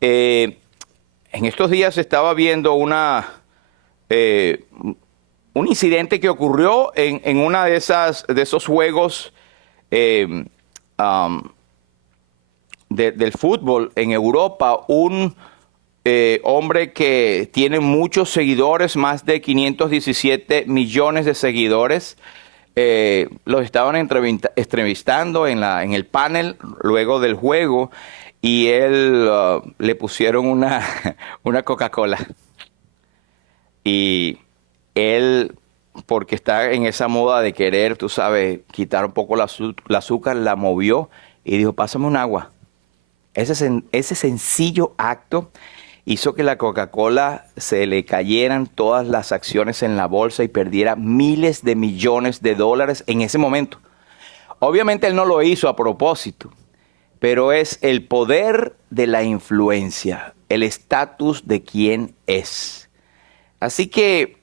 Eh, en estos días estaba viendo eh, un incidente que ocurrió en una de esos juegos eh, um, del fútbol en Europa. Un hombre que tiene muchos seguidores, más de 517 millones de seguidores. Los estaban entrevistando en el panel luego del juego y él le pusieron una Coca-Cola. Y él, porque está en esa moda de querer, tú sabes, quitar un poco la azúcar, la movió y dijo, pásame un agua. Ese sencillo acto hizo que la Coca-Cola se le cayeran todas las acciones en la bolsa y perdiera miles de millones de dólares en ese momento. Obviamente él no lo hizo a propósito, pero es el poder de la influencia, el estatus de quién es. Así que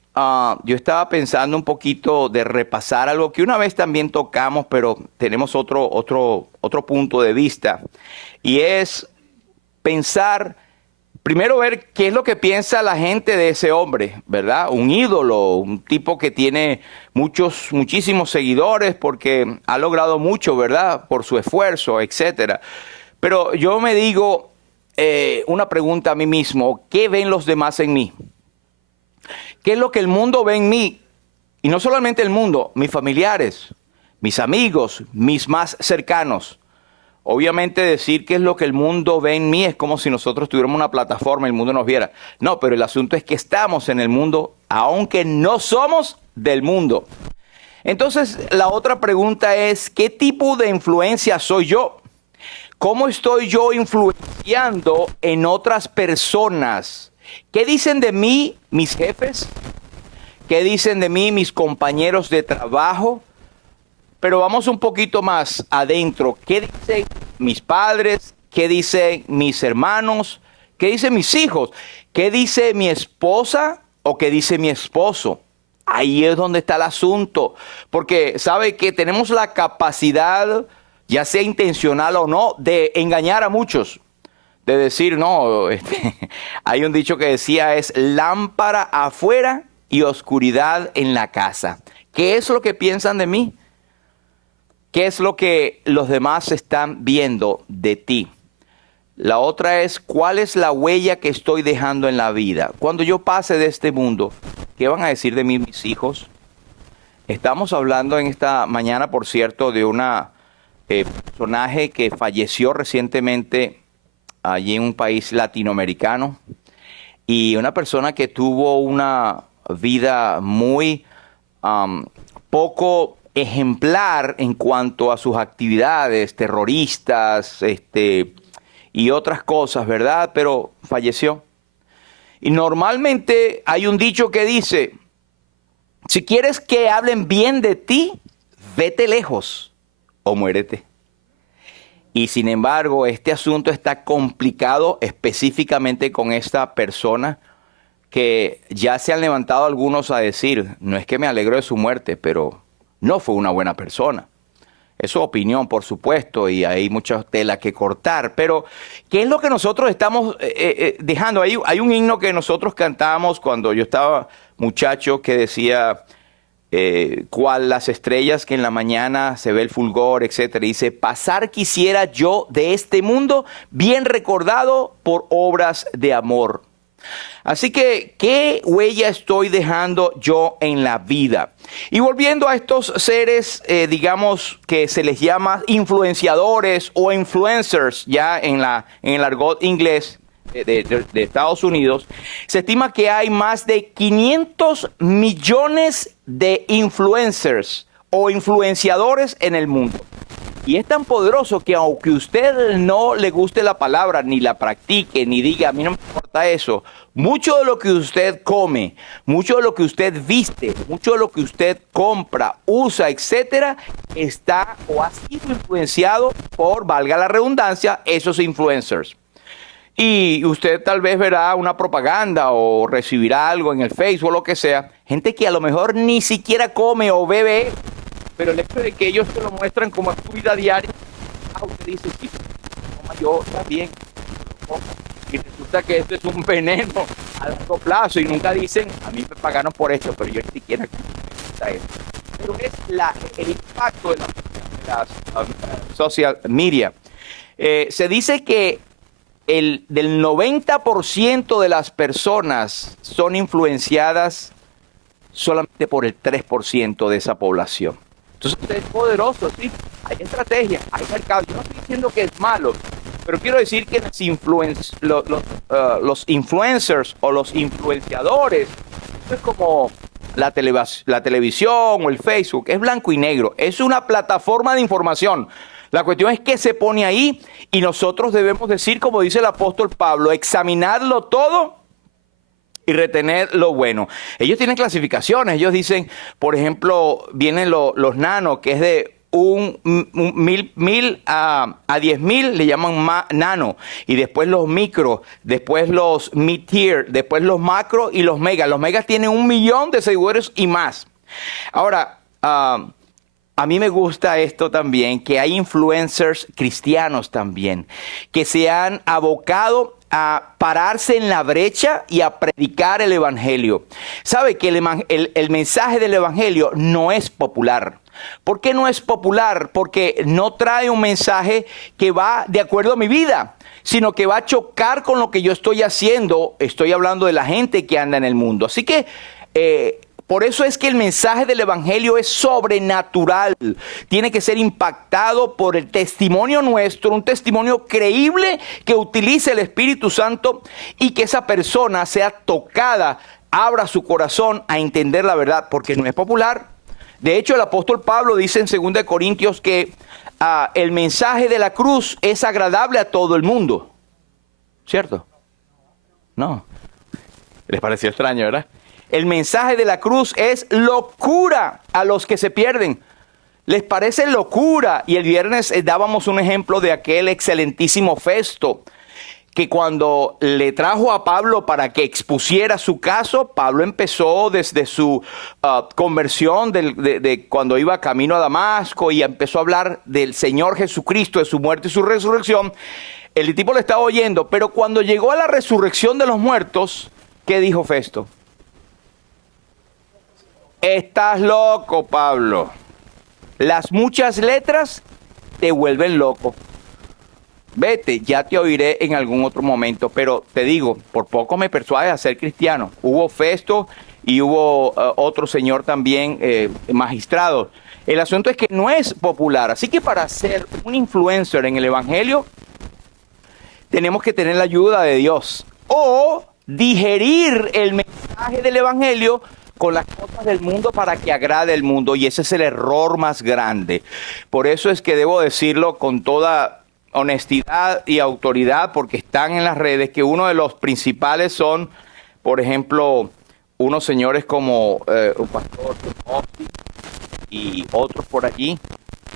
yo estaba pensando un poquito de repasar algo que una vez también tocamos, pero tenemos otro punto de vista, y es pensar. Primero ver qué es lo que piensa la gente de ese hombre, ¿verdad? Un ídolo, un tipo que tiene muchísimos seguidores porque ha logrado mucho, ¿verdad? Por su esfuerzo, etcétera. Pero yo me digo una pregunta a mí mismo: ¿qué ven los demás en mí? ¿Qué es lo que el mundo ve en mí? Y no solamente el mundo, mis familiares, mis amigos, mis más cercanos. Obviamente decir qué es lo que el mundo ve en mí es como si nosotros tuviéramos una plataforma y el mundo nos viera. No, pero el asunto es que estamos en el mundo, aunque no somos del mundo. Entonces, la otra pregunta es, ¿qué tipo de influencia soy yo? ¿Cómo estoy yo influenciando en otras personas? ¿Qué dicen de mí mis jefes? ¿Qué dicen de mí mis compañeros de trabajo? Pero vamos un poquito más adentro. ¿Qué dicen mis padres? ¿Qué dicen mis hermanos? ¿Qué dicen mis hijos? ¿Qué dice mi esposa o qué dice mi esposo? Ahí es donde está el asunto. Porque sabe que tenemos la capacidad, ya sea intencional o no, de engañar a muchos. De decir, no, hay un dicho que decía, es lámpara afuera y oscuridad en la casa. ¿Qué es lo que piensan de mí? ¿Qué es lo que los demás están viendo de ti? La otra es, ¿cuál es la huella que estoy dejando en la vida? Cuando yo pase de este mundo, ¿qué van a decir de mí mis hijos? Estamos hablando en esta mañana, por cierto, de una personaje que falleció recientemente allí en un país latinoamericano, y una persona que tuvo una vida muy poco ejemplar en cuanto a sus actividades terroristas, y otras cosas, ¿verdad? Pero falleció. Y normalmente hay un dicho que dice, si quieres que hablen bien de ti, vete lejos o muérete. Y sin embargo, este asunto está complicado específicamente con esta persona, que ya se han levantado algunos a decir, no es que me alegro de su muerte, pero no fue una buena persona. Es su opinión, por supuesto, y hay mucha tela que cortar. Pero, ¿qué es lo que nosotros estamos dejando? Hay un himno que nosotros cantábamos cuando yo estaba muchacho que decía, cual las estrellas que en la mañana se ve el fulgor, etcétera. Dice, pasar quisiera yo de este mundo bien recordado por obras de amor. Así que, ¿qué huella estoy dejando yo en la vida? Y volviendo a estos seres, digamos, que se les llama influenciadores o influencers, ya en el argot inglés de Estados Unidos, se estima que hay más de 500 millones de influencers o influenciadores en el mundo. Y es tan poderoso que aunque usted no le guste la palabra, ni la practique, ni diga, a mí no me importa eso, mucho de lo que usted come, mucho de lo que usted viste, mucho de lo que usted compra, usa, etcétera, está o ha sido influenciado por, valga la redundancia, esos influencers. Y usted tal vez verá una propaganda o recibirá algo en el Facebook o lo que sea, gente que a lo mejor ni siquiera come o bebe, pero el hecho de que ellos te lo muestran como actividad diaria, usted dice, sí, como yo también, y resulta que esto es un veneno a largo plazo y nunca dicen, a mí me pagaron por esto, pero yo ni siquiera quiero esto. Pero es el impacto de las social media. Se dice que del 90% de las personas son influenciadas solamente por el 3% de esa población. Entonces es poderoso, sí, hay estrategia, hay mercado. Yo no estoy diciendo que es malo, pero quiero decir que los influencers o los influenciadores, esto es como la televisión o el Facebook, es blanco y negro, es una plataforma de información. La cuestión es que se pone ahí y nosotros debemos decir, como dice el apóstol Pablo, examinarlo todo y retener lo bueno. Ellos tienen clasificaciones. Ellos dicen, por ejemplo, vienen los nano, que es de mil a 10,000, le llaman nano. Y después los micro, después los mid-tier, después los macro y los mega. Los megas tienen 1,000,000 de seguidores y más. Ahora, a mí me gusta esto también, que hay influencers cristianos también, que se han abocado a pararse en la brecha y a predicar el evangelio. ¿Sabe que el mensaje del evangelio no es popular? ¿Por qué no es popular? Porque no trae un mensaje que va de acuerdo a mi vida, sino que va a chocar con lo que yo estoy haciendo. Estoy hablando de la gente que anda en el mundo. Así que por eso es que el mensaje del evangelio es sobrenatural. Tiene que ser impactado por el testimonio nuestro, un testimonio creíble que utilice el Espíritu Santo y que esa persona sea tocada, abra su corazón a entender la verdad, porque no es popular. De hecho, el apóstol Pablo dice en 2 Corintios que el mensaje de la cruz es agradable a todo el mundo. ¿Cierto? No. ¿Les pareció extraño, verdad? El mensaje de la cruz es locura a los que se pierden. Les parece locura. Y el viernes dábamos un ejemplo de aquel excelentísimo Festo, que cuando le trajo a Pablo para que expusiera su caso, Pablo empezó desde su conversión de cuando iba camino a Damasco y empezó a hablar del Señor Jesucristo, de su muerte y su resurrección. El tipo le estaba oyendo, pero cuando llegó a la resurrección de los muertos, ¿qué dijo Festo? Estás loco, Pablo. Las muchas letras te vuelven loco. Vete, ya te oiré en algún otro momento, pero te digo, por poco me persuades a ser cristiano. Hubo Festo y hubo otro señor también, magistrado. El asunto es que no es popular, así que para ser un influencer en el evangelio, tenemos que tener la ayuda de Dios o digerir el mensaje del evangelio con las cosas del mundo para que agrade el mundo, y ese es el error más grande. Por eso es que debo decirlo con toda honestidad y autoridad, porque están en las redes, que uno de los principales son, por ejemplo, unos señores como un pastor y otros por allí,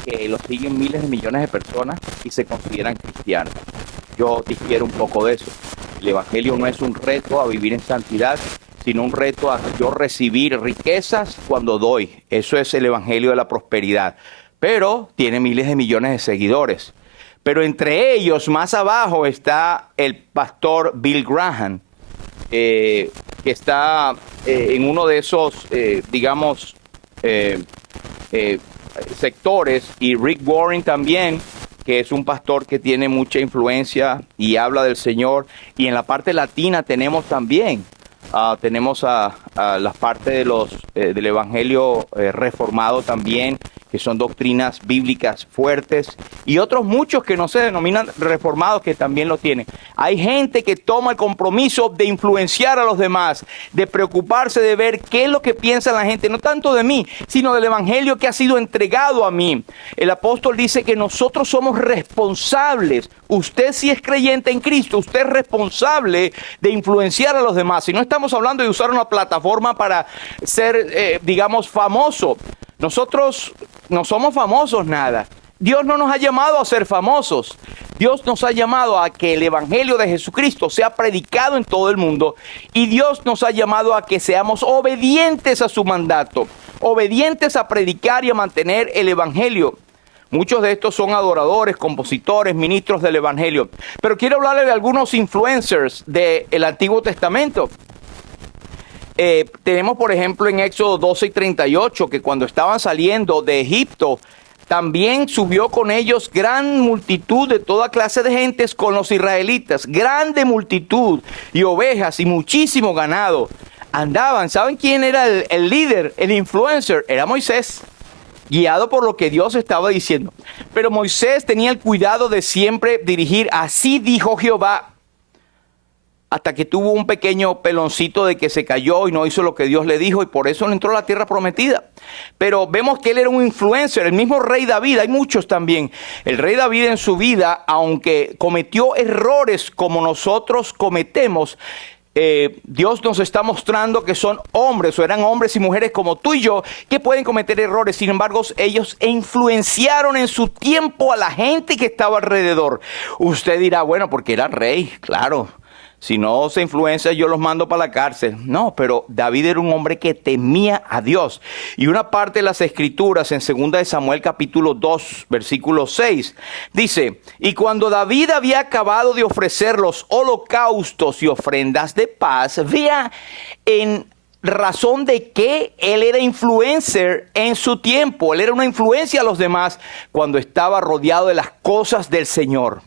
que los siguen miles de millones de personas y se consideran cristianos. Yo difiero un poco de eso. El evangelio no es un reto a vivir en santidad, sino un reto a yo recibir riquezas cuando doy. Eso es el evangelio de la prosperidad. Pero tiene miles de millones de seguidores. Pero entre ellos, más abajo, está el pastor Bill Graham, que está en uno de esos, sectores, y Rick Warren también, que es un pastor que tiene mucha influencia y habla del Señor. Y en la parte latina tenemos también, tenemos a la parte de del evangelio reformado también, que son doctrinas bíblicas fuertes, y otros muchos que no se denominan reformados que también lo tienen. Hay gente que toma el compromiso de influenciar a los demás, de preocuparse de ver qué es lo que piensa la gente, no tanto de mí, sino del evangelio que ha sido entregado a mí. El apóstol dice que nosotros somos responsables. Usted, si es creyente en Cristo, usted es responsable de influenciar a los demás. Y no estamos hablando de usar una plataforma para ser, famoso. Nosotros no somos famosos nada. Dios no nos ha llamado a ser famosos. Dios nos ha llamado a que el evangelio de Jesucristo sea predicado en todo el mundo. Y Dios nos ha llamado a que seamos obedientes a su mandato. Obedientes a predicar y a mantener el evangelio. Muchos de estos son adoradores, compositores, ministros del Evangelio. Pero quiero hablarle de algunos influencers del Antiguo Testamento. Tenemos, por ejemplo, en Éxodo 12 y 38, que cuando estaban saliendo de Egipto, también subió con ellos gran multitud de toda clase de gentes con los israelitas. Grande multitud y ovejas y muchísimo ganado. Andaban, ¿saben quién era el líder, el influencer? Era Moisés, guiado por lo que Dios estaba diciendo. Pero Moisés tenía el cuidado de siempre dirigir, así dijo Jehová, hasta que tuvo un pequeño peloncito de que se cayó y no hizo lo que Dios le dijo, y por eso no entró a la tierra prometida. Pero vemos que él era un influencer. El mismo rey David, hay muchos también. El rey David en su vida, aunque cometió errores como nosotros cometemos, Dios nos está mostrando que son hombres o eran hombres y mujeres como tú y yo que pueden cometer errores. Sin embargo, ellos influenciaron en su tiempo a la gente que estaba alrededor. Usted dirá, bueno, porque era rey, claro. Si no se influencia, yo los mando para la cárcel. No, pero David era un hombre que temía a Dios. Y una parte de las Escrituras, en 2 de Samuel capítulo 2, versículo 6, dice, y cuando David había acabado de ofrecer los holocaustos y ofrendas de paz, vea en razón de que él era influencer en su tiempo. Él era una influencia a los demás cuando estaba rodeado de las cosas del Señor.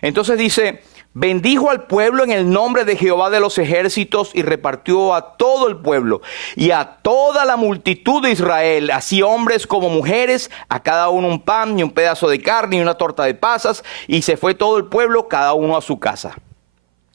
Entonces dice, bendijo al pueblo en el nombre de Jehová de los ejércitos y repartió a todo el pueblo y a toda la multitud de Israel, así hombres como mujeres, a cada uno un pan y un pedazo de carne y una torta de pasas, y se fue todo el pueblo, cada uno a su casa.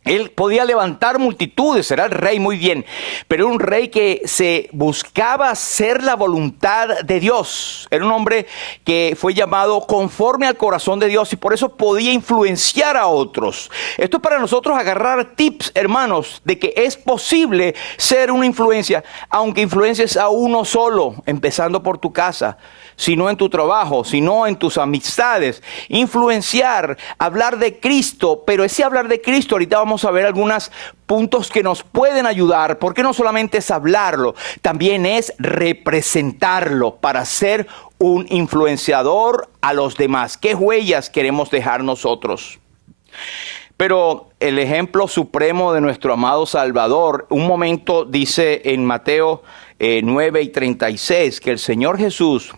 Él podía levantar multitudes, era el rey, muy bien, pero era un rey que se buscaba hacer la voluntad de Dios. Era un hombre que fue llamado conforme al corazón de Dios y por eso podía influenciar a otros. Esto es para nosotros agarrar tips, hermanos, de que es posible ser una influencia, aunque influencies a uno solo, empezando por tu casa, sino en tu trabajo, sino en tus amistades. Influenciar, hablar de Cristo, pero ese hablar de Cristo, ahorita vamos a ver algunos puntos que nos pueden ayudar, porque no solamente es hablarlo, también es representarlo para ser un influenciador a los demás. ¿Qué huellas queremos dejar nosotros? Pero el ejemplo supremo de nuestro amado Salvador, un momento dice en Mateo 9 y 36, que el Señor Jesús,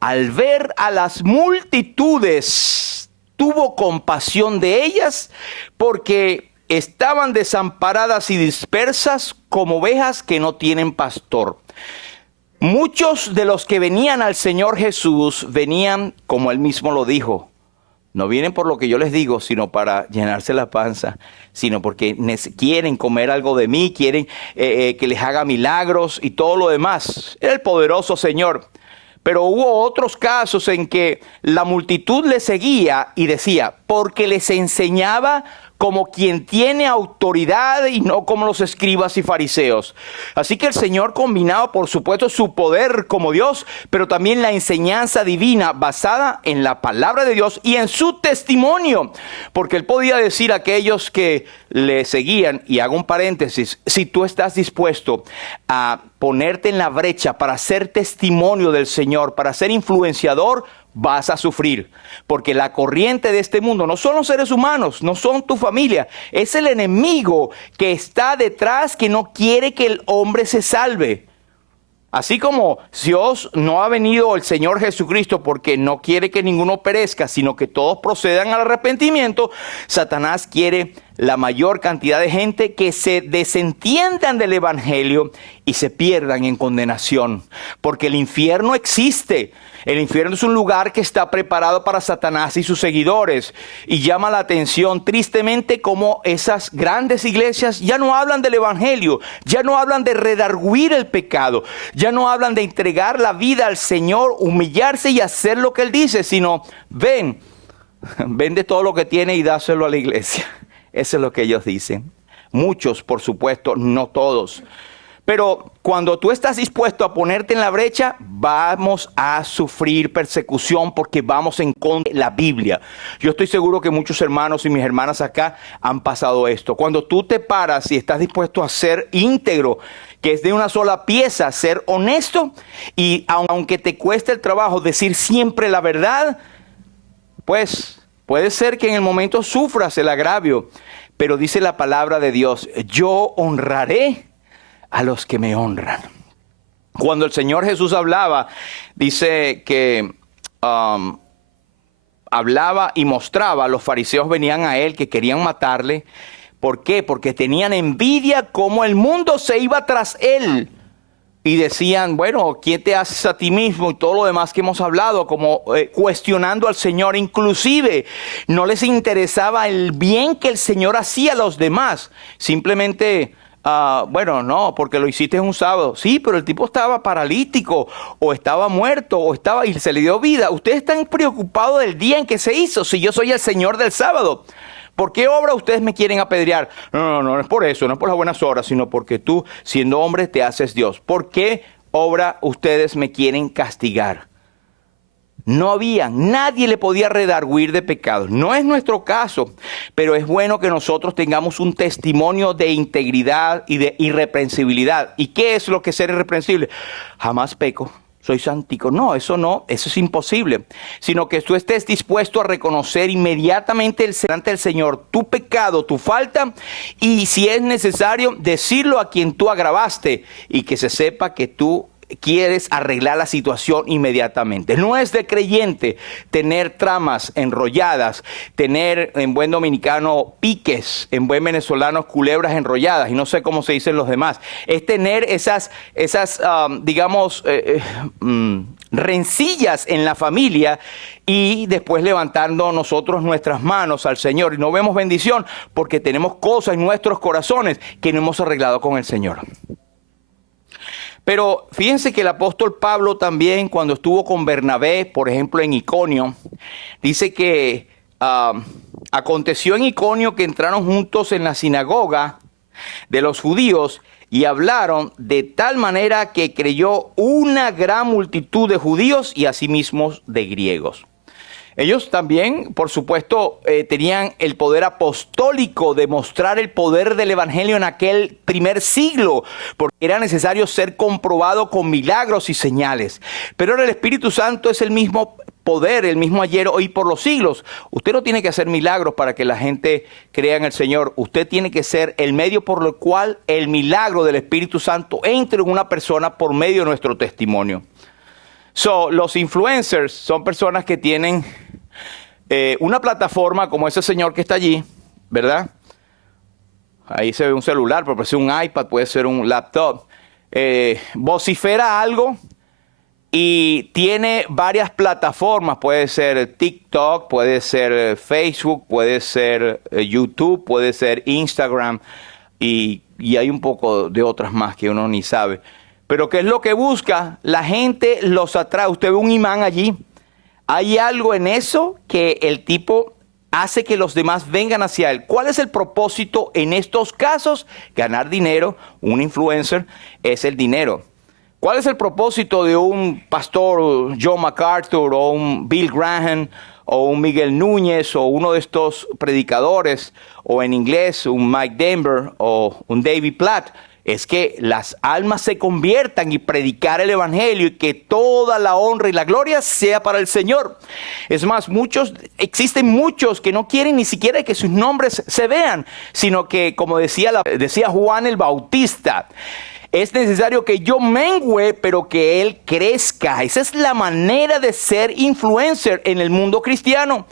al ver a las multitudes, tuvo compasión de ellas porque estaban desamparadas y dispersas como ovejas que no tienen pastor. Muchos de los que venían al Señor Jesús venían, como él mismo lo dijo, no vienen por lo que yo les digo, sino para llenarse la panza, sino porque quieren comer algo de mí, quieren que les haga milagros y todo lo demás. Era el poderoso Señor. Pero hubo otros casos en que la multitud le seguía y decía, porque les enseñaba como quien tiene autoridad y no como los escribas y fariseos. Así que el Señor combinaba, por supuesto, su poder como Dios, pero también la enseñanza divina basada en la palabra de Dios y en su testimonio. Porque él podía decir a aquellos que le seguían, y hago un paréntesis, si tú estás dispuesto a ponerte en la brecha para ser testimonio del Señor, para ser influenciador, vas a sufrir, porque la corriente de este mundo no son los seres humanos, no son tu familia, es el enemigo que está detrás, que no quiere que el hombre se salve. Así como Dios no ha venido el Señor Jesucristo porque no quiere que ninguno perezca, sino que todos procedan al arrepentimiento, Satanás quiere la mayor cantidad de gente que se desentiendan del Evangelio y se pierdan en condenación, porque el infierno existe. El infierno es un lugar que está preparado para Satanás y sus seguidores, y llama la atención tristemente cómo esas grandes iglesias ya no hablan del Evangelio, ya no hablan de redarguir el pecado, ya no hablan de entregar la vida al Señor, humillarse y hacer lo que Él dice, sino vende todo lo que tiene y dáselo a la iglesia. Eso es lo que ellos dicen. Muchos, por supuesto, no todos. Pero cuando tú estás dispuesto a ponerte en la brecha, vamos a sufrir persecución porque vamos en contra de la Biblia. Yo estoy seguro que muchos hermanos y mis hermanas acá han pasado esto. Cuando tú te paras y estás dispuesto a ser íntegro, que es de una sola pieza, ser honesto, y aunque te cueste el trabajo decir siempre la verdad, pues puede ser que en el momento sufras el agravio, pero dice la palabra de Dios, yo honraré a los que me honran. Cuando el Señor Jesús hablaba, dice que hablaba y mostraba, los fariseos venían a él que querían matarle. ¿Por qué? Porque tenían envidia como el mundo se iba tras él. Y decían, bueno, ¿quién te haces a ti mismo? Y todo lo demás que hemos hablado, como cuestionando al Señor. Inclusive no les interesaba el bien que el Señor hacía a los demás. Simplemente, bueno, no, porque lo hiciste en un sábado. Sí, pero el tipo estaba paralítico, o estaba muerto, y se le dio vida. Ustedes están preocupados del día en que se hizo, si yo soy el Señor del sábado. ¿Por qué obra ustedes me quieren apedrear? No es por eso, no es por las buenas obras, sino porque tú, siendo hombre, te haces Dios. ¿Por qué obra ustedes me quieren castigar? Nadie le podía redarguir de pecados. No es nuestro caso, pero es bueno que nosotros tengamos un testimonio de integridad y de irreprensibilidad. ¿Y qué es lo que es ser irreprensible? Jamás peco. Soy santico. No, eso es imposible. Sino que tú estés dispuesto a reconocer inmediatamente ante el Señor tu pecado, tu falta, y si es necesario, decirlo a quien tú agravaste y que se sepa que tú quieres arreglar la situación inmediatamente. No es de creyente tener tramas enrolladas, tener en buen dominicano piques, en buen venezolano culebras enrolladas, y no sé cómo se dicen los demás. Es tener esas rencillas en la familia y después levantando nosotros nuestras manos al Señor. Y no vemos bendición porque tenemos cosas en nuestros corazones que no hemos arreglado con el Señor. Pero fíjense que el apóstol Pablo también, cuando estuvo con Bernabé, por ejemplo en Iconio, dice que aconteció en Iconio que entraron juntos en la sinagoga de los judíos y hablaron de tal manera que creyó una gran multitud de judíos y asimismo de griegos. Ellos también, por supuesto, tenían el poder apostólico de mostrar el poder del evangelio en aquel primer siglo, porque era necesario ser comprobado con milagros y señales. Pero ahora el Espíritu Santo es el mismo poder, el mismo ayer, hoy, por los siglos. Usted no tiene que hacer milagros para que la gente crea en el Señor. Usted tiene que ser el medio por el cual el milagro del Espíritu Santo entre en una persona por medio de nuestro testimonio. Los influencers son personas que tienen una plataforma como ese señor que está allí, ¿verdad? Ahí se ve un celular, pero puede ser un iPad, puede ser un laptop. Vocifera algo y tiene varias plataformas. Puede ser TikTok, puede ser Facebook, puede ser YouTube, puede ser Instagram y hay un poco de otras más que uno ni sabe. Pero ¿qué es lo que busca? La gente los atrae. Usted ve un imán allí. Hay algo en eso que el tipo hace que los demás vengan hacia él. ¿Cuál es el propósito en estos casos? Ganar dinero. Un influencer es el dinero. ¿Cuál es el propósito de un pastor John MacArthur o un Bill Graham o un Miguel Núñez o uno de estos predicadores, o en inglés un Mike Denver o un David Platt? Es que las almas se conviertan y predicar el evangelio y que toda la honra y la gloria sea para el Señor. Es más, existen muchos que no quieren ni siquiera que sus nombres se vean, sino que, como decía Juan el Bautista, es necesario que yo mengüe, pero que él crezca. Esa es la manera de ser influencer en el mundo cristiano,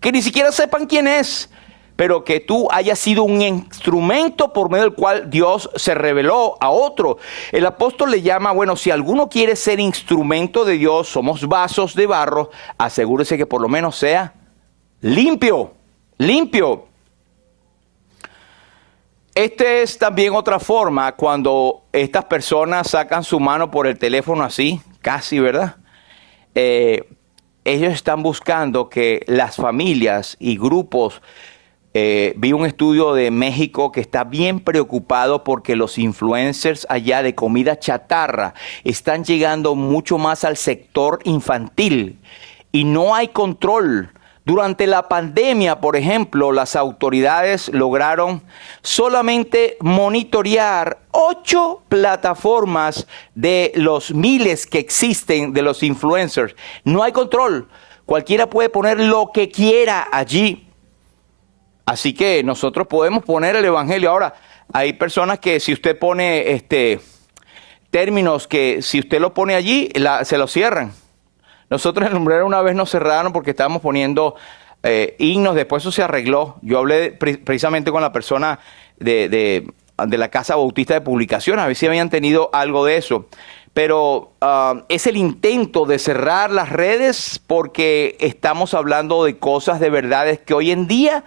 que ni siquiera sepan quién es, pero que tú hayas sido un instrumento por medio del cual Dios se reveló a otro. El apóstol le llama, bueno, si alguno quiere ser instrumento de Dios, somos vasos de barro, asegúrese que por lo menos sea limpio. Esta es también otra forma cuando estas personas sacan su mano por el teléfono así, casi, ¿verdad? Ellos están buscando que las familias y grupos Vi un estudio de México que está bien preocupado porque los influencers allá de comida chatarra están llegando mucho más al sector infantil y no hay control. Durante la pandemia, por ejemplo, las autoridades lograron solamente monitorear 8 plataformas de los miles que existen de los influencers. No hay control. Cualquiera puede poner lo que quiera allí. Así que nosotros podemos poner el evangelio. Ahora, hay personas que si usted pone términos que si usted lo pone allí, se lo cierran. Nosotros en Lumbrera una vez nos cerraron porque estábamos poniendo himnos, después eso se arregló. Yo hablé precisamente con la persona de la Casa Bautista de Publicaciones, a ver si habían tenido algo de eso. Pero es el intento de cerrar las redes porque estamos hablando de cosas de verdades que hoy en día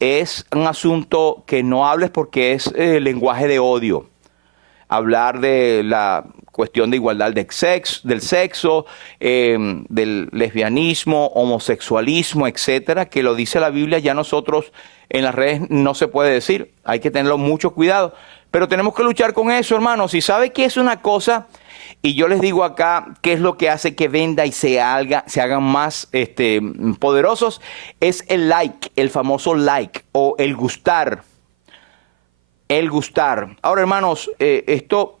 es un asunto que no hables porque es lenguaje de odio. Hablar de la cuestión de igualdad del sexo, del lesbianismo, homosexualismo, etcétera, que lo dice la Biblia, ya nosotros en las redes no se puede decir. Hay que tenerlo mucho cuidado. Pero tenemos que luchar con eso, hermanos. Y sabe que es una cosa, y yo les digo acá, qué es lo que hace que venda y se hagan más poderosos, es el like, el famoso like o el gustar. El gustar. Ahora, hermanos, esto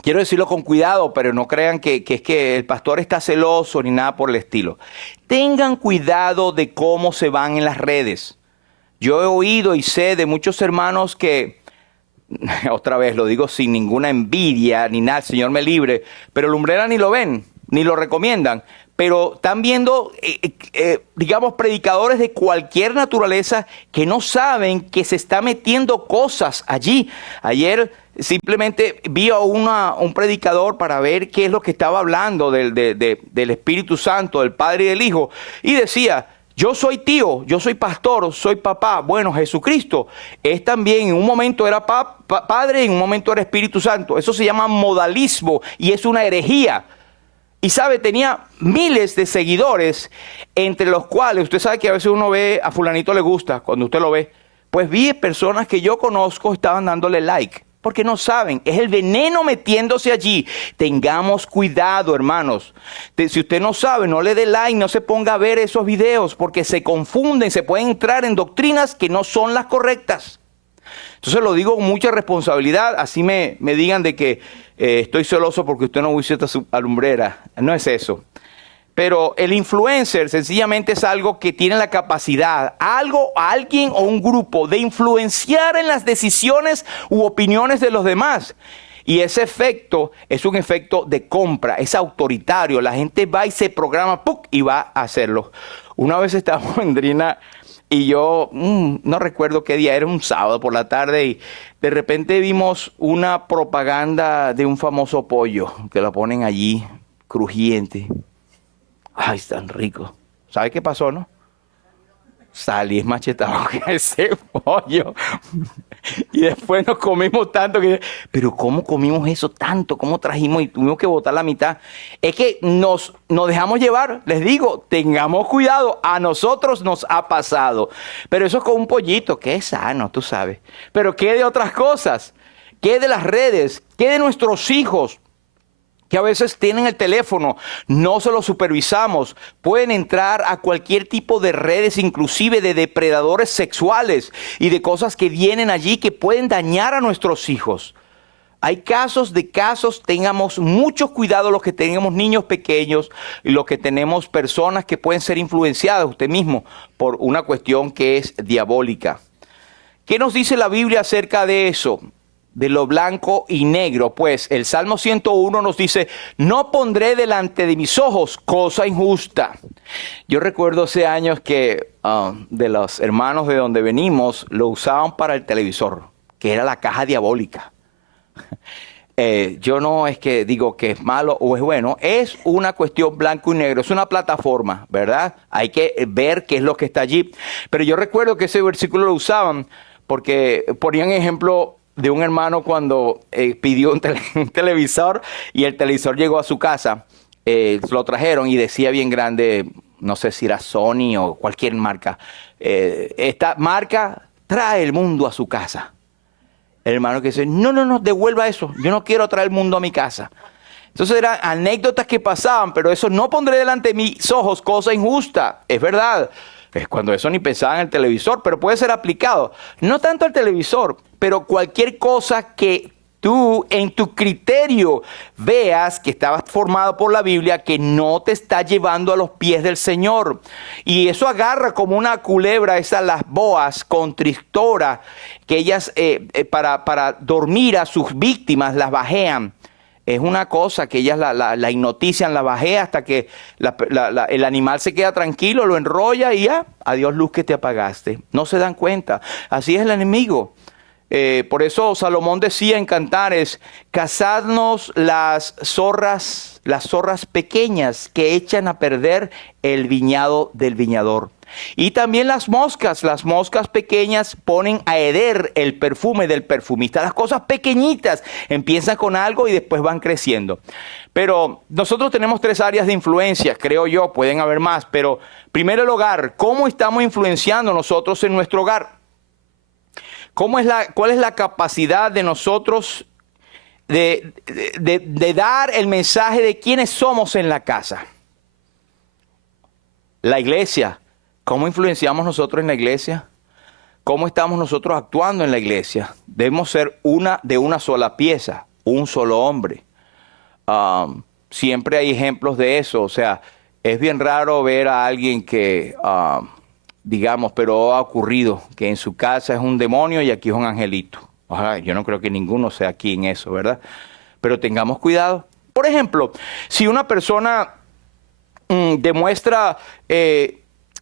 quiero decirlo con cuidado, pero no crean que es que el pastor está celoso ni nada por el estilo. Tengan cuidado de cómo se van en las redes. Yo he oído y sé de muchos hermanos que, otra vez lo digo sin ninguna envidia ni nada, el Señor me libre, pero Lumbrera ni lo ven, ni lo recomiendan. Pero están viendo, digamos, predicadores de cualquier naturaleza que no saben que se está metiendo cosas allí. Ayer simplemente vi a un predicador para ver qué es lo que estaba hablando del Espíritu Santo, del Padre y del Hijo. Y decía, yo soy tío, yo soy pastor, soy papá. Bueno, Jesucristo es también, en un momento era Padre y en un momento era Espíritu Santo. Eso se llama modalismo y es una herejía. Y sabe, tenía miles de seguidores, entre los cuales, usted sabe que a veces uno ve, a fulanito le gusta, cuando usted lo ve, pues vi personas que yo conozco estaban dándole like, porque no saben, es el veneno metiéndose allí. Tengamos cuidado, hermanos. Si usted no sabe, no le dé like, no se ponga a ver esos videos, porque se confunden, se pueden entrar en doctrinas que no son las correctas. Entonces lo digo con mucha responsabilidad, así me digan de que estoy celoso porque usted no visita su Lumbrera. No es eso. Pero el influencer sencillamente es algo que tiene la capacidad, alguien o un grupo de influenciar en las decisiones u opiniones de los demás. Y ese efecto es un efecto de compra, es autoritario. La gente va y se programa ¡puc! Y va a hacerlo. Una vez estábamos en Drina y yo no recuerdo qué día, era un sábado por la tarde y de repente vimos una propaganda de un famoso pollo que lo ponen allí, crujiente. Ay, es tan rico. ¿Sabe qué pasó, no? Salí machetado con ese pollo. Y después nos comimos tanto que... Pero ¿cómo comimos eso tanto? ¿Cómo trajimos y tuvimos que botar la mitad? Es que nos dejamos llevar. Les digo, tengamos cuidado. A nosotros nos ha pasado. Pero eso es con un pollito, que es sano, tú sabes. Pero ¿qué de otras cosas? ¿Qué de las redes? ¿Qué de nuestros hijos? Que a veces tienen el teléfono, no se lo supervisamos, pueden entrar a cualquier tipo de redes, inclusive de depredadores sexuales y de cosas que vienen allí que pueden dañar a nuestros hijos. Hay casos, tengamos mucho cuidado los que tenemos niños pequeños y los que tenemos personas que pueden ser influenciadas usted mismo por una cuestión que es diabólica. ¿Qué nos dice la Biblia acerca de eso? De lo blanco y negro, pues el Salmo 101 nos dice, no pondré delante de mis ojos cosa injusta. Yo recuerdo hace años que de los hermanos de donde venimos lo usaban para el televisor, que era la caja diabólica. Yo no es que digo que es malo o es bueno, es una cuestión blanco y negro, es una plataforma, ¿verdad? Hay que ver qué es lo que está allí. Pero yo recuerdo que ese versículo lo usaban porque ponían ejemplo de un hermano cuando pidió un televisor y el televisor llegó a su casa, lo trajeron y decía bien grande, no sé si era Sony o cualquier marca, esta marca trae el mundo a su casa. El hermano que dice, no, devuelva eso, yo no quiero traer el mundo a mi casa. Entonces eran anécdotas que pasaban, pero eso no pondré delante de mis ojos cosa injusta. Es verdad, es cuando eso ni pensaba en el televisor, pero puede ser aplicado. No tanto al televisor, pero cualquier cosa que tú en tu criterio veas que estabas formado por la Biblia, que no te está llevando a los pies del Señor. Y eso agarra como una culebra, esas las boas constrictoras, que ellas para dormir a sus víctimas las bajean. Es una cosa que ellas la hipnotizan, la bajean hasta que el animal se queda tranquilo, lo enrolla y ya, adiós luz que te apagaste. No se dan cuenta. Así es el enemigo. Por eso Salomón decía en Cantares, cazadnos las zorras pequeñas que echan a perder el viñado del viñador. Y también las moscas pequeñas ponen a heder el perfume del perfumista. Las cosas pequeñitas empiezan con algo y después van creciendo. Pero nosotros tenemos 3 áreas de influencia, creo yo, pueden haber más. Pero primero el hogar, ¿cómo estamos influenciando nosotros en nuestro hogar? ¿Cuál es la capacidad de nosotros de dar el mensaje de quiénes somos en la casa? La iglesia. ¿Cómo influenciamos nosotros en la iglesia? ¿Cómo estamos nosotros actuando en la iglesia? Debemos ser de una sola pieza, un solo hombre. Siempre hay ejemplos de eso. O sea, es bien raro ver a alguien que, digamos, pero ha ocurrido que en su casa es un demonio y aquí es un angelito. Ojalá, yo no creo que ninguno sea aquí en eso, ¿verdad? Pero tengamos cuidado. Por ejemplo, si una persona demuestra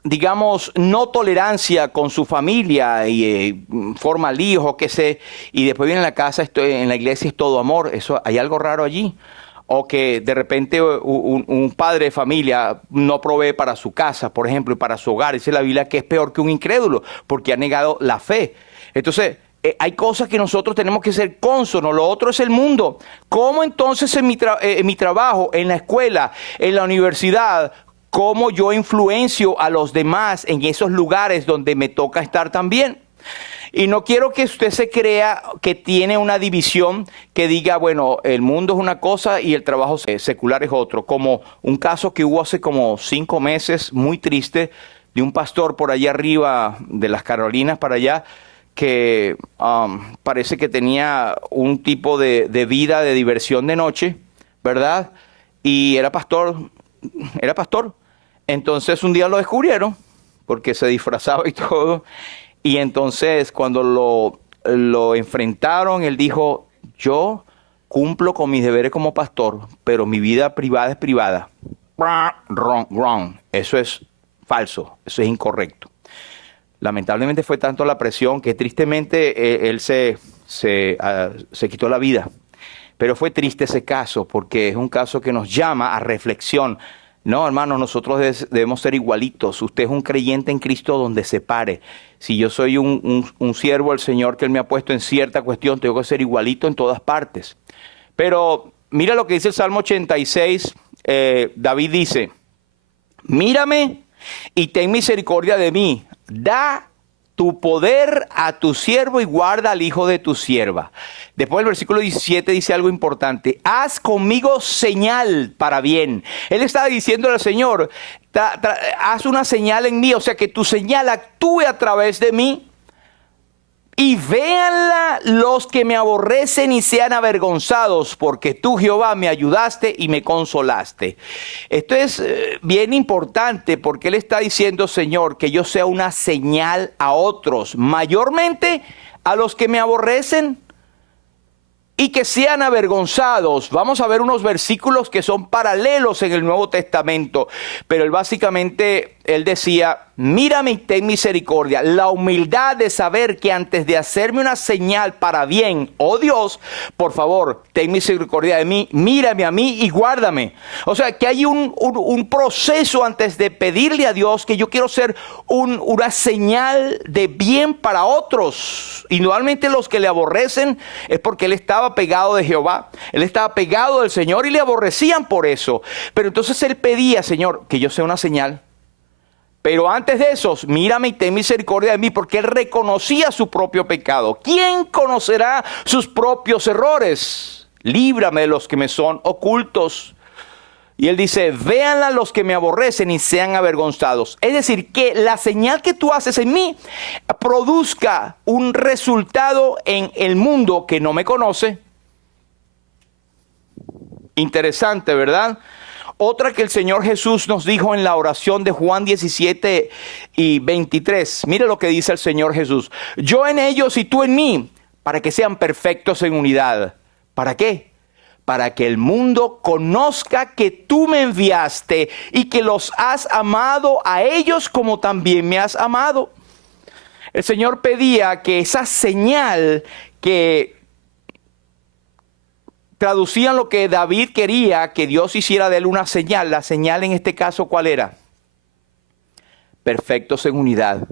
digamos, no tolerancia con su familia y forma líos o qué sé, y después viene a la casa, en la iglesia es todo amor, eso, hay algo raro allí. O que de repente un padre de familia no provee para su casa, por ejemplo, y para su hogar. Dice la Biblia que es peor que un incrédulo, porque ha negado la fe. Entonces, hay cosas que nosotros tenemos que ser cónsonos, lo otro es el mundo. ¿Cómo entonces en mi trabajo, en la escuela, en la universidad, cómo yo influencio a los demás en esos lugares donde me toca estar también? Y no quiero que usted se crea que tiene una división que diga, bueno, el mundo es una cosa y el trabajo secular es otro. Como un caso que hubo hace como 5 meses, muy triste, de un pastor por allá arriba, de las Carolinas para allá, que parece que tenía un tipo de vida de diversión de noche, ¿verdad? Y era pastor. Entonces un día lo descubrieron, porque se disfrazaba y todo. Y entonces cuando lo enfrentaron, él dijo, yo cumplo con mis deberes como pastor, pero mi vida privada es privada. Wrong. Eso es falso, eso es incorrecto. Lamentablemente fue tanto la presión que tristemente él se quitó la vida. Pero fue triste ese caso, porque es un caso que nos llama a reflexión. No, hermano, nosotros debemos ser igualitos. Usted es un creyente en Cristo donde se pare. Si yo soy un siervo del Señor que Él me ha puesto en cierta cuestión, tengo que ser igualito en todas partes. Pero mira lo que dice el Salmo 86. David dice, mírame y ten misericordia de mí. Da tu poder a tu siervo y guarda al hijo de tu sierva. Después el versículo 17 dice algo importante. Haz conmigo señal para bien. Él estaba diciendo al Señor, haz una señal en mí, o sea que tu señal actúe a través de mí. Y véanla los que me aborrecen y sean avergonzados, porque tú, Jehová, me ayudaste y me consolaste. Esto es bien importante porque Él está diciendo, Señor, que yo sea una señal a otros, mayormente a los que me aborrecen y que sean avergonzados. Vamos a ver unos versículos que son paralelos en el Nuevo Testamento, pero él decía, mírame y ten misericordia. La humildad de saber que antes de hacerme una señal para bien, oh Dios, por favor, ten misericordia de mí, mírame a mí y guárdame. O sea, que hay un proceso antes de pedirle a Dios que yo quiero ser una señal de bien para otros. Y normalmente los que le aborrecen es porque él estaba pegado de Jehová, él estaba pegado del Señor y le aborrecían por eso. Pero entonces él pedía, Señor, que yo sea una señal. Pero antes de eso, mírame y ten misericordia de mí, porque él reconocía su propio pecado. ¿Quién conocerá sus propios errores? Líbrame de los que me son ocultos. Y él dice, véanla los que me aborrecen y sean avergonzados. Es decir, que la señal que tú haces en mí produzca un resultado en el mundo que no me conoce. Interesante, ¿verdad? Otra que el Señor Jesús nos dijo en la oración de Juan 17 y 23. Mire lo que dice el Señor Jesús. Yo en ellos y tú en mí, para que sean perfectos en unidad. ¿Para qué? Para que el mundo conozca que tú me enviaste y que los has amado a ellos como también me has amado. El Señor pedía que esa señal que traducían lo que David quería, que Dios hiciera de él una señal. La señal en este caso, ¿cuál era? Perfectos en unidad.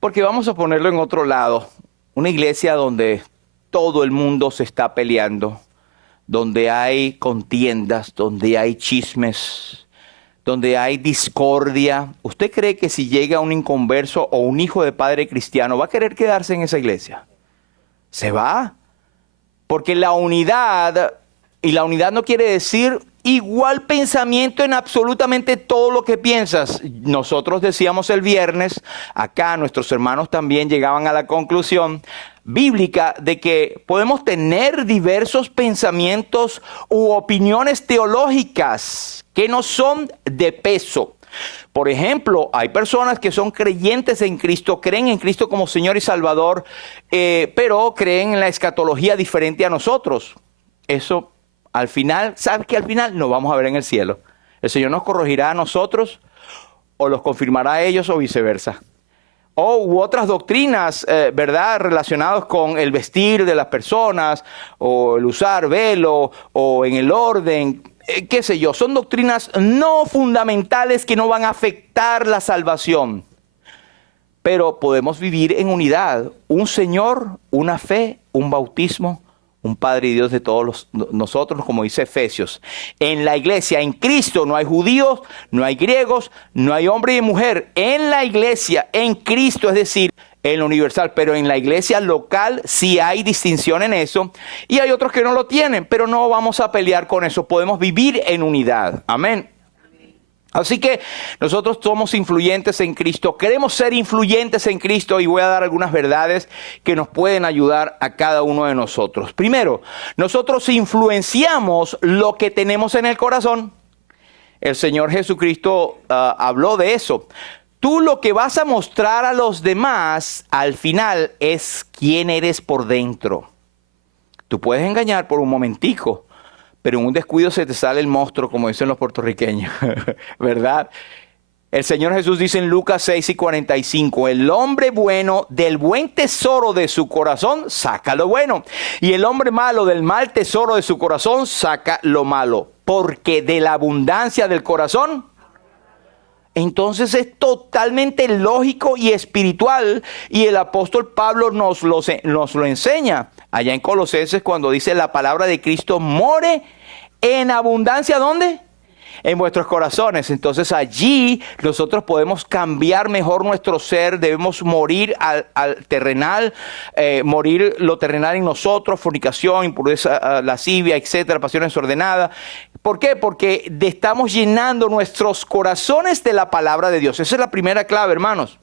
Porque vamos a ponerlo en otro lado. Una iglesia donde todo el mundo se está peleando, donde hay contiendas, donde hay chismes, donde hay discordia. ¿Usted cree que si llega un inconverso o un hijo de padre cristiano va a querer quedarse en esa iglesia? Se va. Porque la unidad, y la unidad no quiere decir igual pensamiento en absolutamente todo lo que piensas. Nosotros decíamos el viernes, acá nuestros hermanos también llegaban a la conclusión bíblica de que podemos tener diversos pensamientos u opiniones teológicas que no son de peso. Por ejemplo, hay personas que son creyentes en Cristo, creen en Cristo como Señor y Salvador, pero creen en la escatología diferente a nosotros. Eso al final, ¿sabes que al final nos vamos a ver en el cielo? El Señor nos corregirá a nosotros o los confirmará a ellos o viceversa. U otras doctrinas, ¿verdad?, relacionadas con el vestir de las personas, o el usar velo, o en el orden, qué sé yo. Son doctrinas no fundamentales que no van a afectar la salvación. Pero podemos vivir en unidad. Un Señor, una fe, un bautismo, un Padre y Dios de todos nosotros, como dice Efesios. En la iglesia, en Cristo, no hay judíos, no hay griegos, no hay hombre y mujer. En la iglesia, en Cristo, es decir, en lo universal, pero en la iglesia local sí hay distinción en eso. Y hay otros que no lo tienen, pero no vamos a pelear con eso. Podemos vivir en unidad. Amén. Así que nosotros somos influyentes en Cristo, queremos ser influyentes en Cristo y voy a dar algunas verdades que nos pueden ayudar a cada uno de nosotros. Primero, nosotros influenciamos lo que tenemos en el corazón. El Señor Jesucristo habló de eso. Tú lo que vas a mostrar a los demás al final es quién eres por dentro. Tú puedes engañar por un momentico, pero en un descuido se te sale el monstruo, como dicen los puertorriqueños, ¿verdad? El Señor Jesús dice en Lucas 6 y 45, el hombre bueno del buen tesoro de su corazón saca lo bueno, y el hombre malo del mal tesoro de su corazón saca lo malo, porque de la abundancia del corazón. Entonces es totalmente lógico y espiritual, y el apóstol Pablo nos lo enseña allá en Colosenses cuando dice la palabra de Cristo more en abundancia. ¿Dónde? En vuestros corazones. Entonces allí nosotros podemos cambiar mejor nuestro ser. Debemos morir al terrenal, morir lo terrenal en nosotros, fornicación, impureza, lascivia, etcétera, pasiones desordenadas. ¿Por qué? Porque estamos llenando nuestros corazones de la palabra de Dios. Esa es la primera clave, hermanos.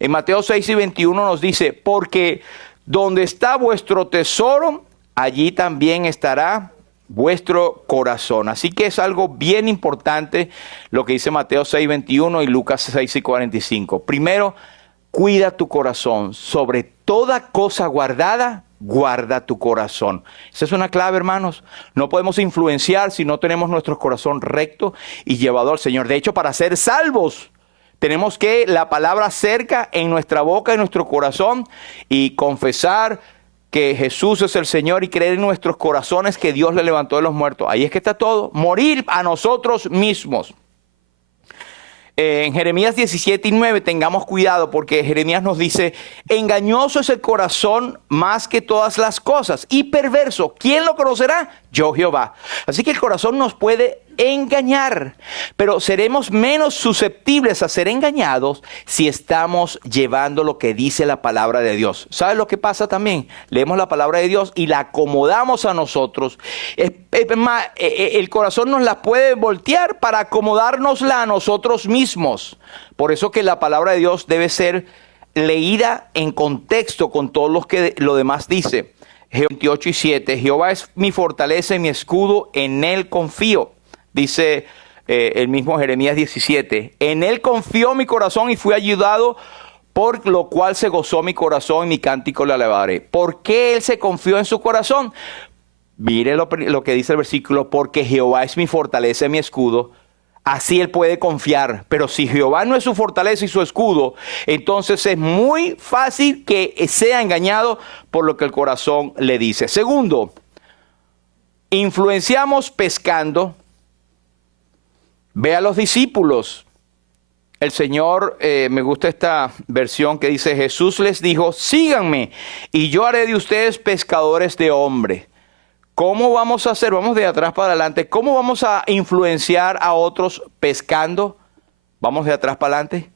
En Mateo 6 y 21 nos dice, porque donde está vuestro tesoro, allí también estará vuestro corazón. Así que es algo bien importante lo que dice Mateo 6, 21 y Lucas 6 y 45. Primero, cuida tu corazón. Sobre toda cosa guardada, guarda tu corazón. Esa es una clave, hermanos. No podemos influenciar si no tenemos nuestro corazón recto y llevado al Señor. De hecho, para ser salvos, tenemos que la palabra cerca en nuestra boca, en nuestro corazón, y confesar que Jesús es el Señor y creer en nuestros corazones que Dios le levantó de los muertos. Ahí es que está todo. Morir a nosotros mismos. En Jeremías 17 y 9 tengamos cuidado, porque Jeremías nos dice, engañoso es el corazón más que todas las cosas y perverso. ¿Quién lo conocerá? Yo, Jehová. Así que el corazón nos puede engañar. Pero seremos menos susceptibles a ser engañados si estamos llevando lo que dice la palabra de Dios. ¿Sabes lo que pasa también? Leemos la palabra de Dios y la acomodamos a nosotros. Es más, el corazón nos la puede voltear para acomodárnosla a nosotros mismos. Por eso que la palabra de Dios debe ser leída en contexto con todo lo demás dice. Jehová 28:7, Jehová es mi fortaleza y mi escudo, en él confío. Dice el mismo Jeremías 17, en él confió mi corazón y fui ayudado, por lo cual se gozó mi corazón y mi cántico le alabaré. ¿Por qué él se confió en su corazón? Mire lo que dice el versículo, porque Jehová es mi fortaleza y mi escudo. Así él puede confiar. Pero si Jehová no es su fortaleza y su escudo, entonces es muy fácil que sea engañado por lo que el corazón le dice. Segundo, influenciamos pescando. Ve a los discípulos. El Señor, me gusta esta versión que dice, Jesús les dijo, síganme y yo haré de ustedes pescadores de hombres. ¿Cómo vamos a hacer? Vamos de atrás para adelante. ¿Cómo vamos a influenciar a otros pescando? Vamos de atrás para adelante.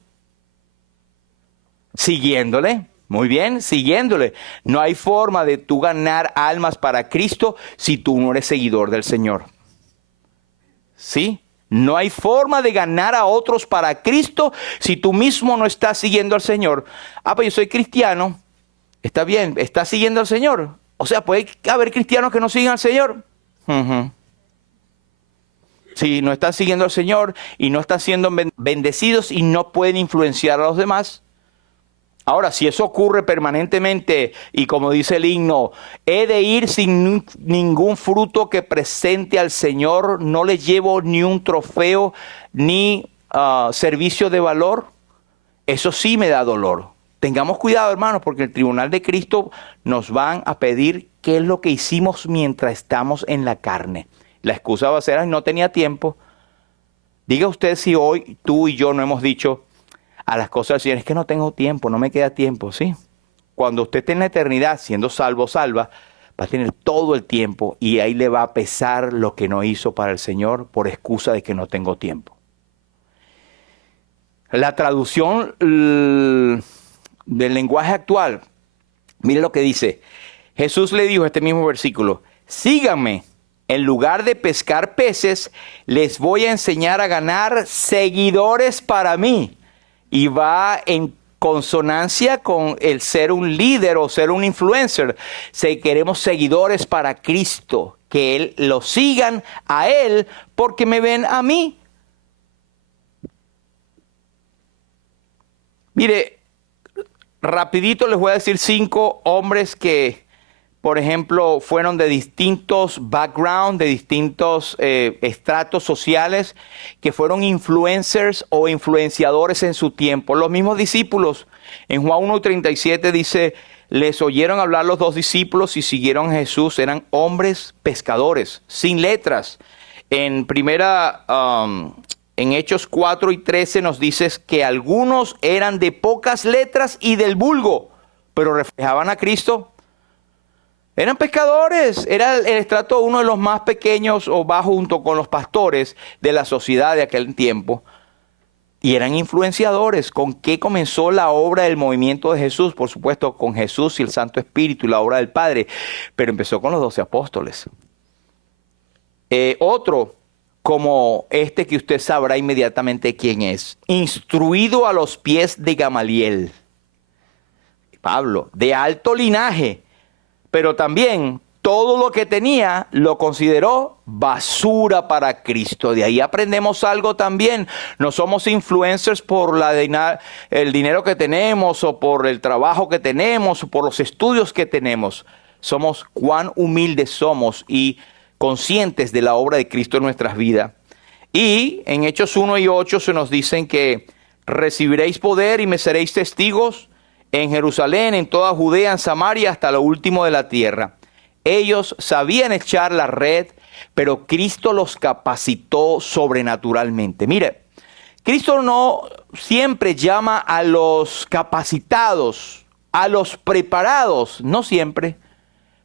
Siguiéndole. Muy bien, siguiéndole. No hay forma de tú ganar almas para Cristo si tú no eres seguidor del Señor. ¿Sí? No hay forma de ganar a otros para Cristo si tú mismo no estás siguiendo al Señor. Pues yo soy cristiano. Está bien, ¿estás siguiendo al Señor? O sea, puede haber cristianos que no sigan al Señor. Si no están siguiendo al Señor y no están siendo bendecidos y no pueden influenciar a los demás. Ahora, si eso ocurre permanentemente y como dice el himno, he de ir sin ningún fruto que presente al Señor, no le llevo ni un trofeo ni servicio de valor, eso sí me da dolor. Tengamos cuidado, hermanos, porque el tribunal de Cristo nos van a pedir qué es lo que hicimos mientras estamos en la carne. La excusa va a ser, no tenía tiempo. Diga usted si hoy tú y yo no hemos dicho a las cosas del Señor, es que no tengo tiempo, no me queda tiempo, ¿sí? Cuando usted esté en la eternidad siendo salvo, salva, va a tener todo el tiempo y ahí le va a pesar lo que no hizo para el Señor por excusa de que no tengo tiempo. La traducción del lenguaje actual, mire lo que dice. Jesús le dijo este mismo versículo, síganme, en lugar de pescar peces, les voy a enseñar a ganar seguidores para mí. Y va en consonancia con el ser un líder o ser un influencer. Si queremos seguidores para Cristo, que Él lo sigan a Él porque me ven a mí. Mire, rapidito les voy a decir 5 hombres que, por ejemplo, fueron de distintos backgrounds, de distintos estratos sociales, que fueron influencers o influenciadores en su tiempo. Los mismos discípulos, en Juan 1:37 dice, les oyeron hablar los 2 discípulos y siguieron a Jesús. Eran hombres pescadores, sin letras. En Hechos 4:13 nos dice que algunos eran de pocas letras y del vulgo, pero reflejaban a Cristo. Eran pescadores, era el estrato uno de los más pequeños o bajo junto con los pastores de la sociedad de aquel tiempo. Y eran influenciadores. ¿Con qué comenzó la obra del movimiento de Jesús? Por supuesto, con Jesús y el Santo Espíritu y la obra del Padre. Pero empezó con los 12 apóstoles. Otro, como este que usted sabrá inmediatamente quién es. Instruido a los pies de Gamaliel. Pablo, de alto linaje. Pero también todo lo que tenía lo consideró basura para Cristo. De ahí aprendemos algo también. No somos influencers por el dinero que tenemos o por el trabajo que tenemos o por los estudios que tenemos. Somos cuán humildes somos y conscientes de la obra de Cristo en nuestras vidas. Y en Hechos 1:8 se nos dicen que recibiréis poder y me seréis testigos en Jerusalén, en toda Judea, en Samaria, hasta lo último de la tierra. Ellos sabían echar la red, pero Cristo los capacitó sobrenaturalmente. Mire, Cristo no siempre llama a los capacitados, a los preparados, no siempre,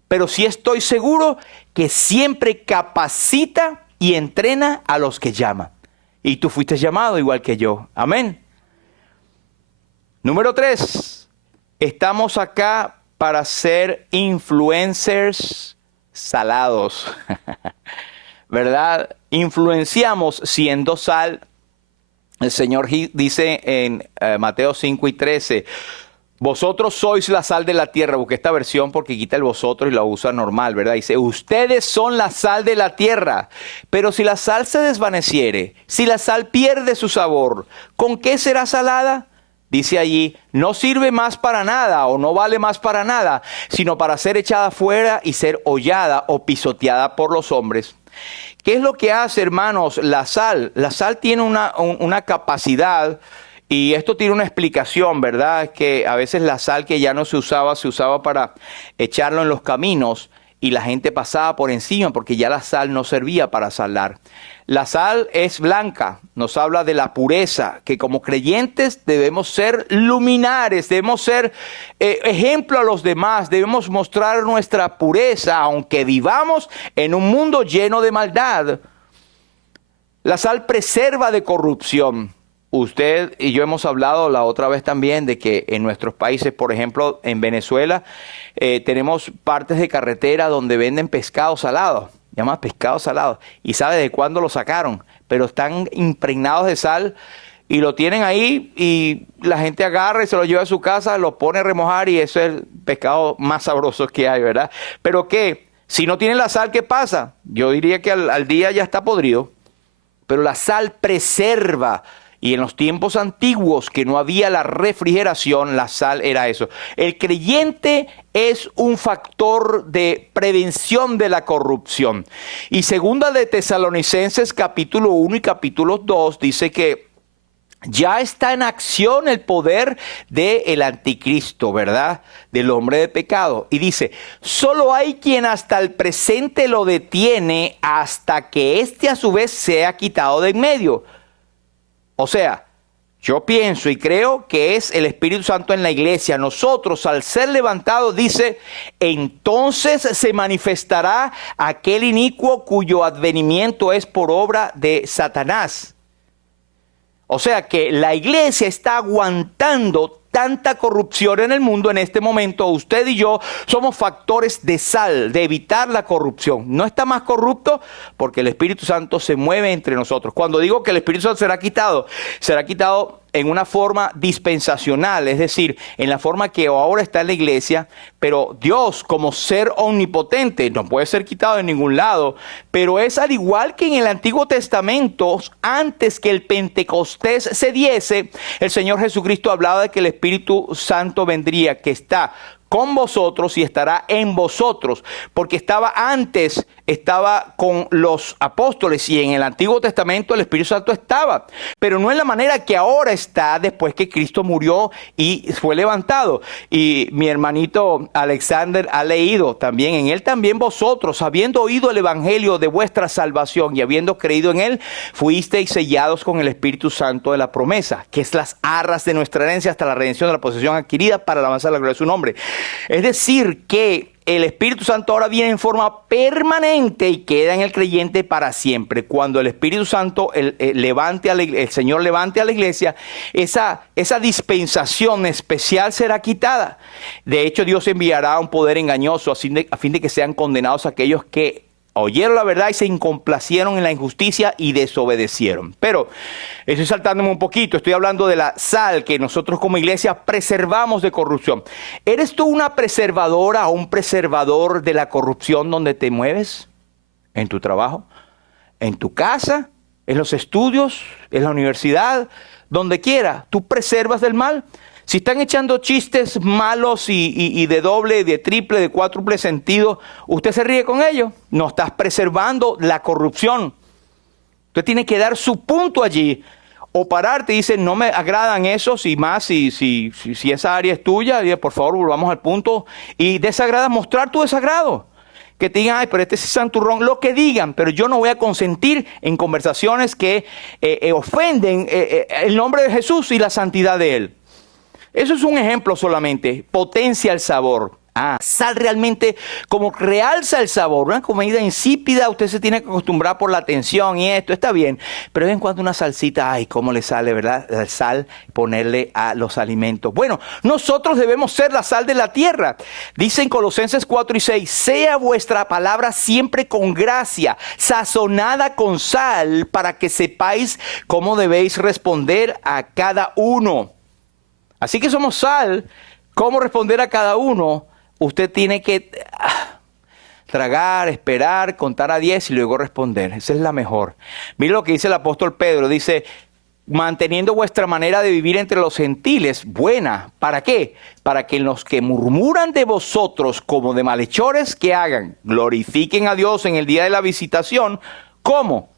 pero sí estoy seguro que siempre capacita y entrena a los que llama. Y tú fuiste llamado igual que yo. Amén. Número 3. Estamos acá para ser influencers salados. ¿Verdad? Influenciamos siendo sal. El Señor dice en Mateo 5:13, vosotros sois la sal de la tierra. Busqué esta versión porque quita el vosotros y la usa normal, ¿verdad? Dice, ustedes son la sal de la tierra. Pero si la sal se desvaneciere, si la sal pierde su sabor, ¿con qué será salada? Dice allí, no sirve más para nada o no vale más para nada, sino para ser echada fuera y ser hollada o pisoteada por los hombres. ¿Qué es lo que hace, hermanos, la sal? La sal tiene una capacidad, y esto tiene una explicación, ¿verdad? Que a veces la sal que ya no se usaba para echarlo en los caminos y la gente pasaba por encima porque ya la sal no servía para salar. La sal es blanca, nos habla de la pureza, que como creyentes debemos ser luminares, debemos ser ejemplo a los demás, debemos mostrar nuestra pureza, aunque vivamos en un mundo lleno de maldad. La sal preserva de corrupción. Usted y yo hemos hablado la otra vez también de que en nuestros países, por ejemplo, en Venezuela, tenemos partes de carretera donde venden pescado salado. Llama pescado salado. Y sabe de cuándo lo sacaron, pero están impregnados de sal y lo tienen ahí y la gente agarra y se lo lleva a su casa, lo pone a remojar y eso es el pescado más sabroso que hay, ¿verdad? Pero ¿qué? Si no tiene la sal, ¿qué pasa? Yo diría que al día ya está podrido, pero la sal preserva. Y en los tiempos antiguos que no había la refrigeración, la sal era eso. El creyente es un factor de prevención de la corrupción. Y segunda de Tesalonicenses capítulo 1 y capítulo 2 dice que ya está en acción el poder del anticristo, ¿verdad? Del hombre de pecado. Y dice, solo hay quien hasta el presente lo detiene hasta que éste a su vez sea quitado de en medio. O sea, yo pienso y creo que es el Espíritu Santo en la iglesia. Nosotros, al ser levantados, dice, entonces se manifestará aquel inicuo cuyo advenimiento es por obra de Satanás. O sea que la iglesia está aguantando tanta corrupción en el mundo en este momento. Usted y yo somos factores de sal, de evitar la corrupción. No está más corrupto porque el Espíritu Santo se mueve entre nosotros. Cuando digo que el Espíritu Santo será quitado en una forma dispensacional, es decir, en la forma que ahora está en la iglesia, pero Dios como ser omnipotente no puede ser quitado de ningún lado, pero es al igual que en el Antiguo Testamento, antes que el Pentecostés se diese, el Señor Jesucristo hablaba de que el Espíritu Santo vendría, que está con vosotros y estará en vosotros, porque estaba con los apóstoles y en el Antiguo Testamento el Espíritu Santo estaba, pero no en la manera que ahora está después que Cristo murió y fue levantado. Y mi hermanito Alexander ha leído también, en él también vosotros, habiendo oído el evangelio de vuestra salvación y habiendo creído en él, fuisteis sellados con el Espíritu Santo de la promesa, que es las arras de nuestra herencia hasta la redención de la posesión adquirida para la alabanza de la gloria de su nombre. Es decir, que el Espíritu Santo ahora viene en forma permanente y queda en el creyente para siempre. Cuando el Espíritu Santo el Señor levante a la iglesia, esa dispensación especial será quitada. De hecho, Dios enviará un poder engañoso a fin de que sean condenados aquellos que oyeron la verdad y se incomplacieron en la injusticia y desobedecieron. Pero estoy saltándome un poquito, estoy hablando de la sal que nosotros como iglesia preservamos de corrupción. ¿Eres tú una preservadora o un preservador de la corrupción donde te mueves? ¿En tu trabajo? ¿En tu casa? ¿En los estudios? ¿En la universidad? Donde quiera, ¿tú preservas del mal? Si están echando chistes malos y de doble, de triple, de cuádruple sentido, ¿usted se ríe con ellos? No estás preservando la corrupción. Usted tiene que dar su punto allí. O pararte y dice, no me agradan esos y más, si esa área es tuya, por favor volvamos al punto. Y desagrada, mostrar tu desagrado. Que te digan, ay, pero este sí es santurrón, lo que digan, pero yo no voy a consentir en conversaciones que ofenden el nombre de Jesús y la santidad de Él. Eso es un ejemplo solamente, potencia el sabor. Sal realmente como realza el sabor. Una comida insípida, usted se tiene que acostumbrar por la atención y esto está bien. Pero de vez en cuando una salsita, ay, cómo le sale, ¿verdad? La sal, ponerle a los alimentos. Bueno, nosotros debemos ser la sal de la tierra. Dice en Colosenses 4:6, sea vuestra palabra siempre con gracia, sazonada con sal, para que sepáis cómo debéis responder a cada uno. Así que somos sal. ¿Cómo responder a cada uno? Usted tiene que tragar, esperar, contar a 10 y luego responder. Esa es la mejor. Mire lo que dice el apóstol Pedro. Dice, manteniendo vuestra manera de vivir entre los gentiles buena. ¿Para qué? Para que los que murmuran de vosotros como de malhechores, ¿qué hagan? Glorifiquen a Dios en el día de la visitación. ¿Cómo?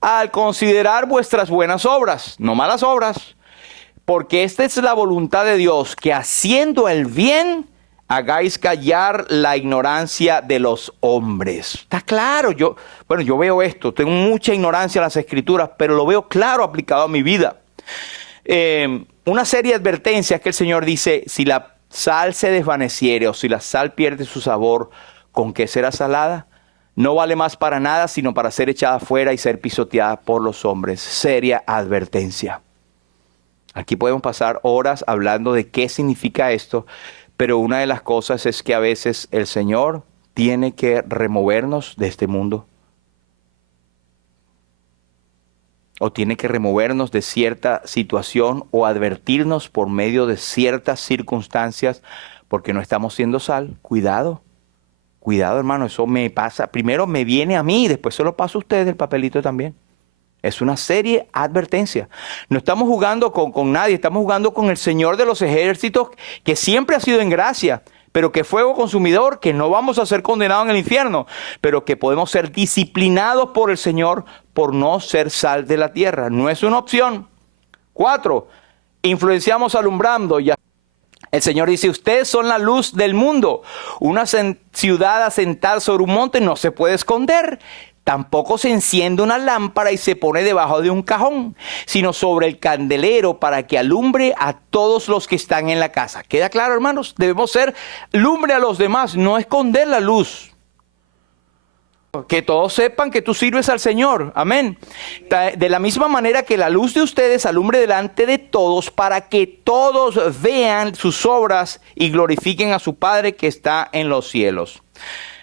Al considerar vuestras buenas obras, no malas obras. Porque esta es la voluntad de Dios, que haciendo el bien hagáis callar la ignorancia de los hombres. Está claro, yo veo esto, tengo mucha ignorancia en las escrituras, pero lo veo claro aplicado a mi vida. Una serie de advertencias que el Señor dice, si la sal se desvaneciere o si la sal pierde su sabor, ¿con qué será salada? No vale más para nada, sino para ser echada fuera y ser pisoteada por los hombres. Seria advertencia. Aquí podemos pasar horas hablando de qué significa esto, pero una de las cosas es que a veces el Señor tiene que removernos de este mundo. O tiene que removernos de cierta situación o advertirnos por medio de ciertas circunstancias porque no estamos siendo sal. Cuidado, cuidado hermano, eso me pasa. Primero me viene a mí y después se lo pasa a usted el papelito también. Es una serie advertencia. No estamos jugando con nadie, estamos jugando con el Señor de los ejércitos, que siempre ha sido en gracia, pero que fuego consumidor, que no vamos a ser condenados en el infierno, pero que podemos ser disciplinados por el Señor por no ser sal de la tierra. No es una opción. 4, influenciamos alumbrando. Ya. El Señor dice, ustedes son la luz del mundo. Una ciudad asentada sobre un monte no se puede esconder. Tampoco se enciende una lámpara y se pone debajo de un cajón, sino sobre el candelero para que alumbre a todos los que están en la casa. ¿Queda claro, hermanos? Debemos ser lumbre a los demás, no esconder la luz. Que todos sepan que tú sirves al Señor. Amén. De la misma manera que la luz de ustedes alumbre delante de todos para que todos vean sus obras y glorifiquen a su Padre que está en los cielos.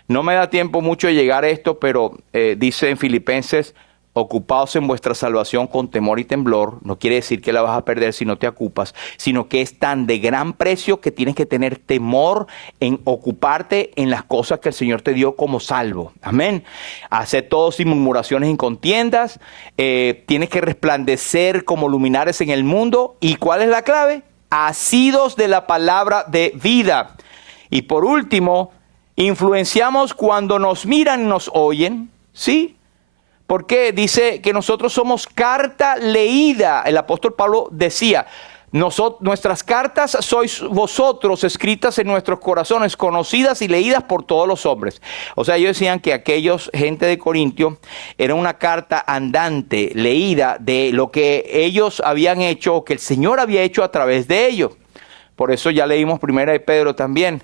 No me da tiempo mucho de llegar a esto, pero dice en Filipenses, ocupaos en vuestra salvación con temor y temblor. No quiere decir que la vas a perder si no te ocupas, sino que es tan de gran precio que tienes que tener temor en ocuparte en las cosas que el Señor te dio como salvo. Amén. Hacer todo sin murmuraciones y contiendas. Tienes que resplandecer como luminares en el mundo. ¿Y cuál es la clave? Asidos de la palabra de vida. Y por último, influenciamos cuando nos miran y nos oyen, ¿sí? Porque dice que nosotros somos carta leída. El apóstol Pablo decía, nuestras cartas sois vosotros, escritas en nuestros corazones, conocidas y leídas por todos los hombres. O sea, ellos decían que aquellos, gente de Corintio, era una carta andante, leída de lo que ellos habían hecho, o que el Señor había hecho a través de ellos. Por eso ya leímos primera de Pedro también.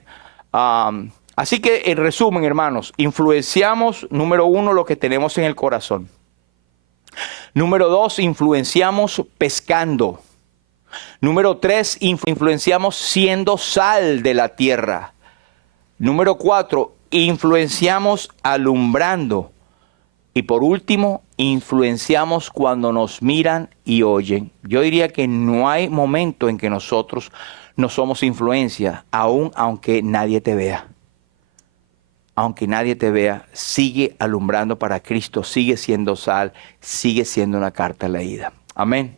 Así que, en resumen, hermanos, influenciamos, número 1, lo que tenemos en el corazón. Número 2, influenciamos pescando. Número 3, influenciamos siendo sal de la tierra. Número 4, influenciamos alumbrando. Y por último, influenciamos cuando nos miran y oyen. Yo diría que no hay momento en que nosotros no somos influencia, aun aunque nadie te vea. Aunque nadie te vea, sigue alumbrando para Cristo, sigue siendo sal, sigue siendo una carta leída. Amén.